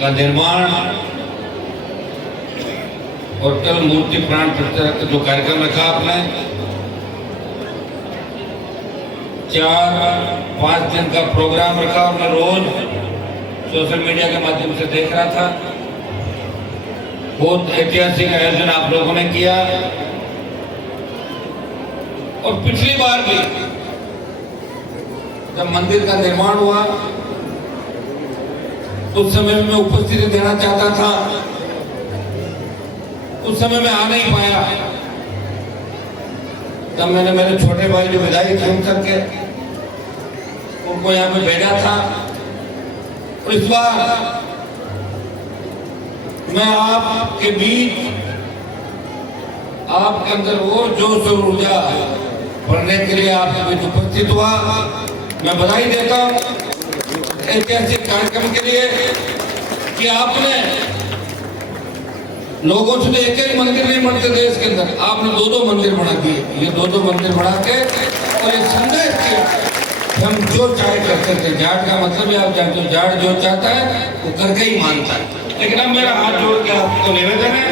का निर्माण और कल मूर्ति प्राण प्रतिष्ठा का जो कार्यक्रम रखा आपने, 4-5 दिन का प्रोग्राम रखा और मैं रोज सोशल मीडिया के माध्यम से देख रहा था। बहुत ऐतिहासिक आयोजन आप लोगों ने किया और पिछली बार भी जब मंदिर का निर्माण हुआ उस समय मैं उपस्थिति देना चाहता था, उस समय मैं आ नहीं पाया। तब मैंने मेरे छोटे भाई जो विधायक थे उनकर के उनको यहाँ पे भेजा था। और इस बार मैं आपके बीच, आपके अंदर वो जोश और ऊर्जा भरने के लिए आपके बीच उपस्थित हुआ। मैं बधाई देता हूँ ऐतिहासिक कार्यक्रम के लिए कि आपने लोगों से एक एक मंदिर नहीं बनते देश के अंदर, आपने 2-2 मंदिर बना दिए। ये 2-2 मंदिर बना के और ये संदेश किया कि हम जो चाहे कर सकते हैं। जाट का मतलब है आप जानते हो, जाट जो चाहता है वो करके ही मानता है। लेकिन अब मेरा हाथ जोड़ के आपको निवेदन है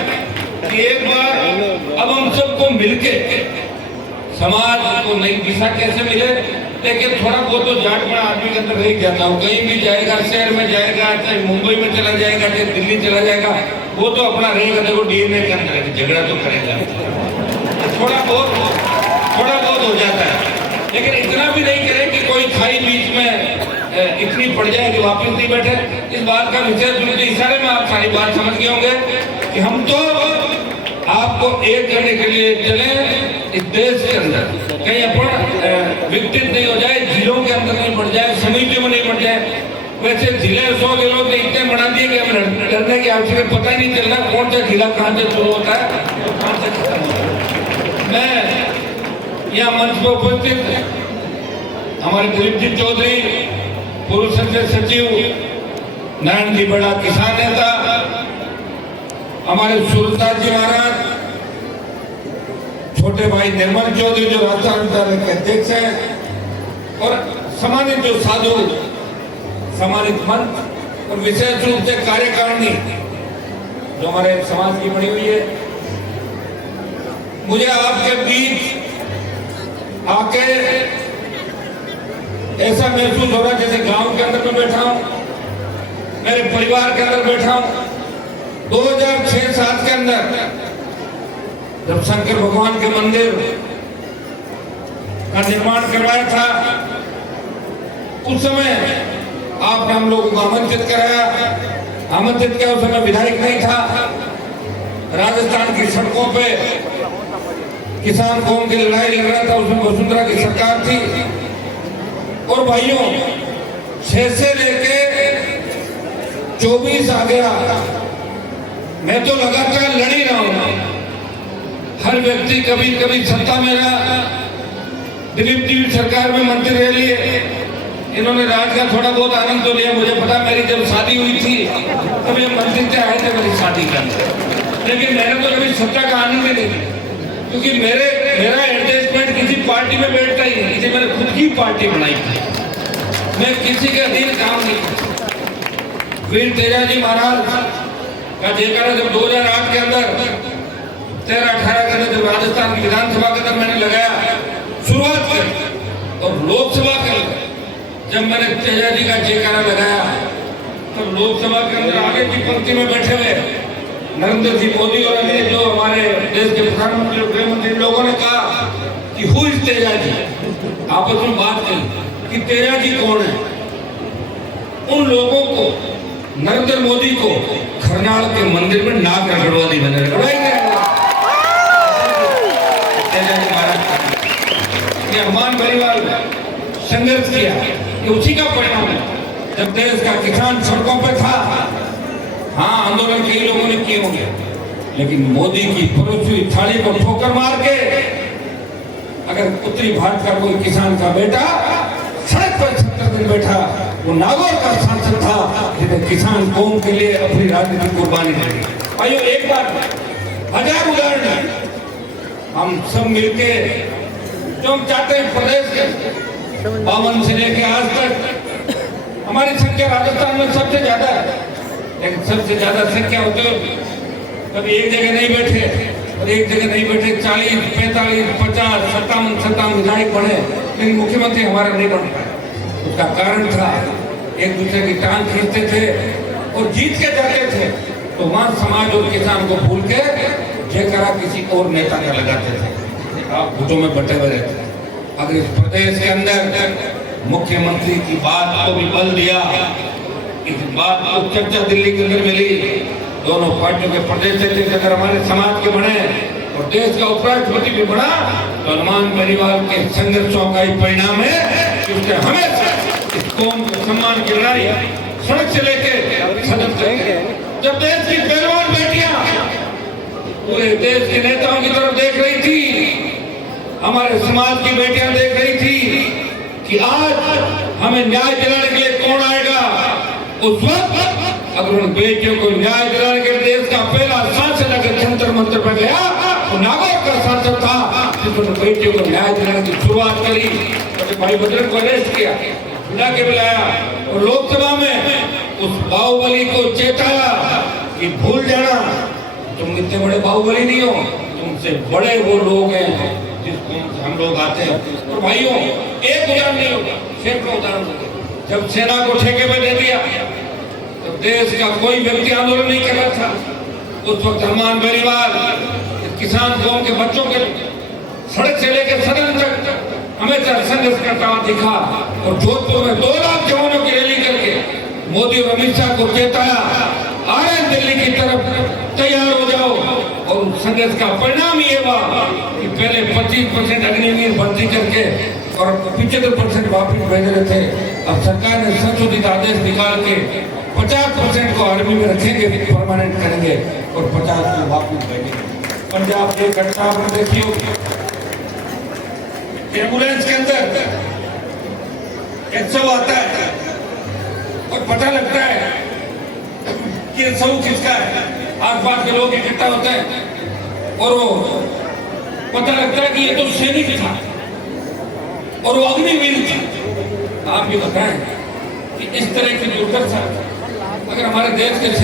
कि एक बार अब हम सबको मिलके समाज को नई दिशा कैसे मिले। लेकिन थोड़ा बहुत तो जाट में आदमी के अंदर रह जाता हूँ, कहीं भी जाएगा, शहर में जाएगा, चाहे मुंबई में चला जाएगा, चाहे दिल्ली चला जाएगा, वो तो अपना रहेगा। देखो डीएनए के अंदर है, झगड़ा तो करेगा, थोड़ा बहुत हो जाता है। लेकिन इतना भी नहीं करे कि कोई खाई बीच में इतनी पड़ जाए कि वापस नहीं बैठे। इस बात का विशेष रूप से इशारे में आप सारी बात समझ गए होंगे कि हम तो आपको एक करने के लिए चले इस देश के अंदर, कहीं अपन विकसित नहीं हो जाए, जिलों के अंदर नहीं बढ़ जाए, समितियों में नहीं बढ़ जाए। वैसे जिले 100 जिलों ने इतने बना दिए कि हमें डरने की आवश्यकता, पता ही नहीं चल रहा कौन सा जिला कहाँ से शुरू होता है तो कहाँ से खत्म होता है। मैं यहाँ मंच पर उपस्थित हमारे दिलीप जी चौधरी, पूर्व संसद सचिव, नारायण जी बड़ा किसान नेता, हमारे सूरजदास जी महाराज, छोटे भाई निर्मल चौधरी जो राजस्थान विद्यालय के अध्यक्ष हैं, और सम्मानित जो साधु, सम्मानित मंच और विशेष रूप से कार्यकारिणी जो हमारे समाज की बनी हुई है। मुझे आपके बीच आके ऐसा महसूस हो रहा है जैसे गांव के अंदर मैं बैठा हूं, मेरे परिवार के अंदर बैठा हूं। 2006-7 के अंदर जब शंकर भगवान के मंदिर का निर्माण करवाया था, उस समय आपने हम लोगों को आमंत्रित किया। उस समय विधायक नहीं था। राजस्थान की सड़कों पे किसान कौम की लड़ाई लड़ रहा था, उसमें वसुंधरा की सरकार थी। और भाइयों 6 से लेके 24 आ गया, मैं तो लगातार लड़ ही रहा हूं। हर व्यक्ति कभी कभी सत्ता में रहा, दिलीप जी सरकार में मंत्री रह लिए, इन्होंने राज का थोड़ा बहुत आनंद तो लिया। मुझे पता मेरी जब शादी हुई थी तब ये मंत्री से आए थे मेरी शादी का, लेकिन मैंने तो कभी सत्ता का आनंद ही नहीं लिया, क्योंकि मेरा एडजस्टमेंट किसी पार्टी में बैठता ही नहीं। किसी मैंने खुद की पार्टी बनाई थी, मैं किसी के अधीन काम नहीं करता। वीर तेजाजी महाराज का जयकारा जब 2008 के अंदर 13-18 के अंदर जब राजस्थान की विधानसभा के अंदर मैंने लगाया शुरुआत की, और लोकसभा के अंदर जब मैंने तेजाजी का जयकारा लगाया तब लोकसभा के अंदर आगे की पंक्ति में बैठे हुए नरेंद्र सिंह मोदी और अन्य जो हमारे देश के प्रधानमंत्री और गृह मंत्री लोगों ने कहा कि हु इज तेजाजी, आपस में बात की कि तेजाजी कौन है। उन लोगों को, नरेंद्र मोदी को खरनाल के मंदिर में नाक रगड़वा दी मैंने, तेजाजी महाराज ने हनुमान परिवार संघर्ष किया, ये उसी का परिणाम है। जब देश का किसान सड़कों पर था, हाँ आंदोलन कई लोगों ने किए होंगे, लेकिन मोदी की परोसी हुई थाली को ठोकर मार के अगर उत्तरी भारत का कोई किसान का बेटा सड़क पर 70 दिन बैठा, वो नागौर का सांसद था जिसने किसान कौम के लिए अपनी राजनीतिक कुर्बानी दी। भाइयों एक बार 1000 उदाहरण है, हम सब मिलके जो हम चाहते हैं प्रदेश के 52 से लेके आज तक हमारी संख्या राजस्थान में सबसे ज्यादा है। लेकिन सबसे ज्यादा संख्या होते हुए कभी एक जगह नहीं बैठे और एक जगह नहीं बैठे 40, 45, 50, 57 विधायक बने, लेकिन मुख्यमंत्री हमारा नहीं बन पाया। उसका कारण था एक दूसरे की टांग खींचते थे और जीत के जाते थे तो वहां समाज और किसान को भूल के जयकारा किसी और नेता का लगाते थे। आप गुटों में बटे हुए रहते थे। अगर इस प्रदेश के अंदर मुख्यमंत्री की बात को भी बल दिया, इस बात को चर्चा दिल्ली के अंदर मिली, दोनों पार्टियों के प्रदेश अध्यक्ष अगर हमारे समाज के बने और देश का उपराष्ट्रपति भी बना तो हनुमान परिवार के संघर्षों का ही परिणाम है कि उसने हमेशा इस कौम के सम्मान की लड़ाई सड़क से लेके सदन तक। जब देश की पहलवान बेटियां पूरे देश के नेताओं की तरफ देख रही थी, हमारे समाज की बेटियां देख रही थी कि आज हमें न्याय दिलाने के लिए कौन आएगा, उस वक्त अगर उन बेटियों को न्याय दिलाने के लिए देश का पहला सांसद अगर जंतर मंतर पर गया तो नागौर का सांसद था जिसने बेटियों को न्याय दिलाने की शुरुआत करी और भाई बजरंग को अरेस्ट किया, बुला के बुलाया और लोकसभा में उस बाहुबली को चेताया कि भूल जाना तुम इतने बड़े बाहुबली नहीं हो, तुमसे बड़े वो लोग हैं जिसको हम लोग आते हैं। और भाइयों एक उदाहरण नहीं होगा, सैकड़ों उदाहरण होंगे। जब सेना को ठेके में दे दिया तो देश का कोई व्यक्ति आंदोलन नहीं कर रहा था। उस वक्त हनुमान बेनीवाल किसान कौम के बच्चों के सड़क से लेकर सदन तक हमेशा संघर्ष करता हुआ दिखा और जोधपुर में 2 लाख जवानों की रैली करके मोदी और अमित शाह को चेताया, आ रहे हैं दिल्ली की तरफ, तैयार हो जाओ। और संघर्ष का परिणाम ये हुआ कि पहले 25% अग्निवीर भर्ती करके और 75% वापिस भेज रहे थे। अब सरकार ने संशोधित आदेश निकाल के 50% को आर्मी में रखेंगे, परमानेंट करेंगे और 50 को वापिस भेजेंगे। पंजाब की घटना आपने देखी होगी, एम्बुलेंस के अंदर 100 आता है और पता लगता है कि 100 किसका है। आसपास के लोग इकट्ठा होते हैं और वो पता लगता है कि ये तो सैनिक था और वो अग्निवीर था। आप ये बताएं कि इस तरह की दुर्दशा अगर हमारे देश के